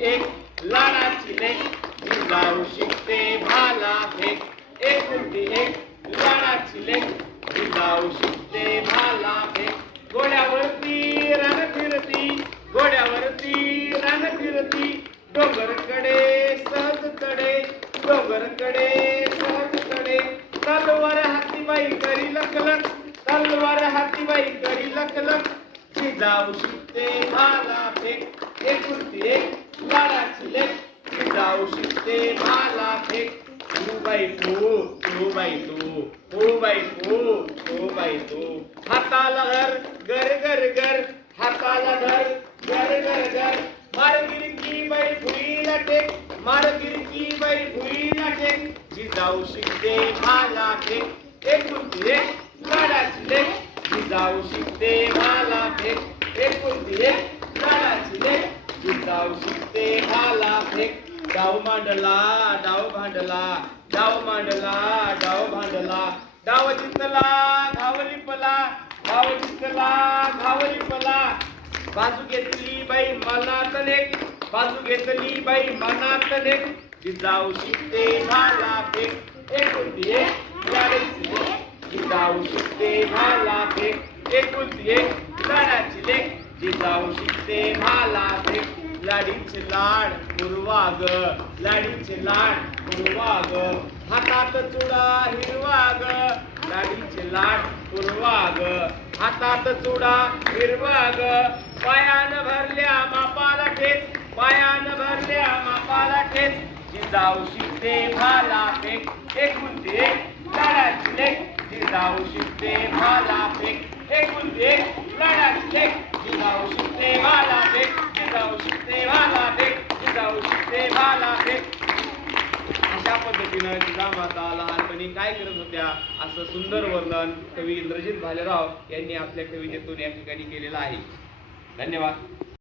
एक लाडाची लेक जाऊ शिकते भाला फेक एकुलती एक लाडाची लेक जाऊ शिकते भाला फेक घोड्यावरती रान फिरती घोड्यावरती रान फिरती. डोंगरकडे सहजकडे डोंगरकडे सहज तडे तलवार हातीबाई करी लकलक तलवार हातीबाई करी लकलक जिजाऊ शिकते भाला फेक एकुलती एक लाडाची लेक जिजाऊ शिकते एक फेक तू बाई तू तू बाई तू तू बाई तू तू बाई तू हाताला घर घर घर घर हाताला घर घर घर घर मारगिरी की बाई भुईला टेक मारगिरी की बाई भुईला टेक जिजाऊ शिकते भाला टेक एकुलती एक लाडाची लेक जिजाऊ शिकते भाला टेक एकुलती एक लाडाची लेक जिजाऊ शिकते भाला फेक डाव मांडला डाव भांडला डाव मांडला डाव भांडला. डाव जिंकला घावली पला धाव जिंकला घावली पला बाजू घेतली बाई मनात लेक बाजू घेतली बाई मनात लेक जिजाऊ शिकते भाला फेक. एकुलती एक लाडाची लेक. जिजाऊ शिकते भाला फेक. एकुलती एक लाडाची लेक. जिजाऊ शिकते भाला फेक. लाडीचे लाड पूर्वा ग लाडीचे लाड पूर्वा ग हातात चुडा हिरवा ग लाडीचे लाड पूर्वा ग हातात चुडा हिरवा ग पायान भरल्या मापाला ठेच पायान भरल्या मापाला ठेच. जिजाऊ शिकते भाला फेक एकूण ते लाडाची लेक. जिजाऊ शिकते भाला फेक एकूण ते लाडाची लेक. जिजाऊ शिकते भाला अशा पद्धतीनं जिजामाता लहानपणी काय करत होत्या? असं सुंदर वर्णन कवी इंद्रजित भालेराव यांनी आपल्या कवितेतून या ठिकाणी केलेलं आहे. धन्यवाद.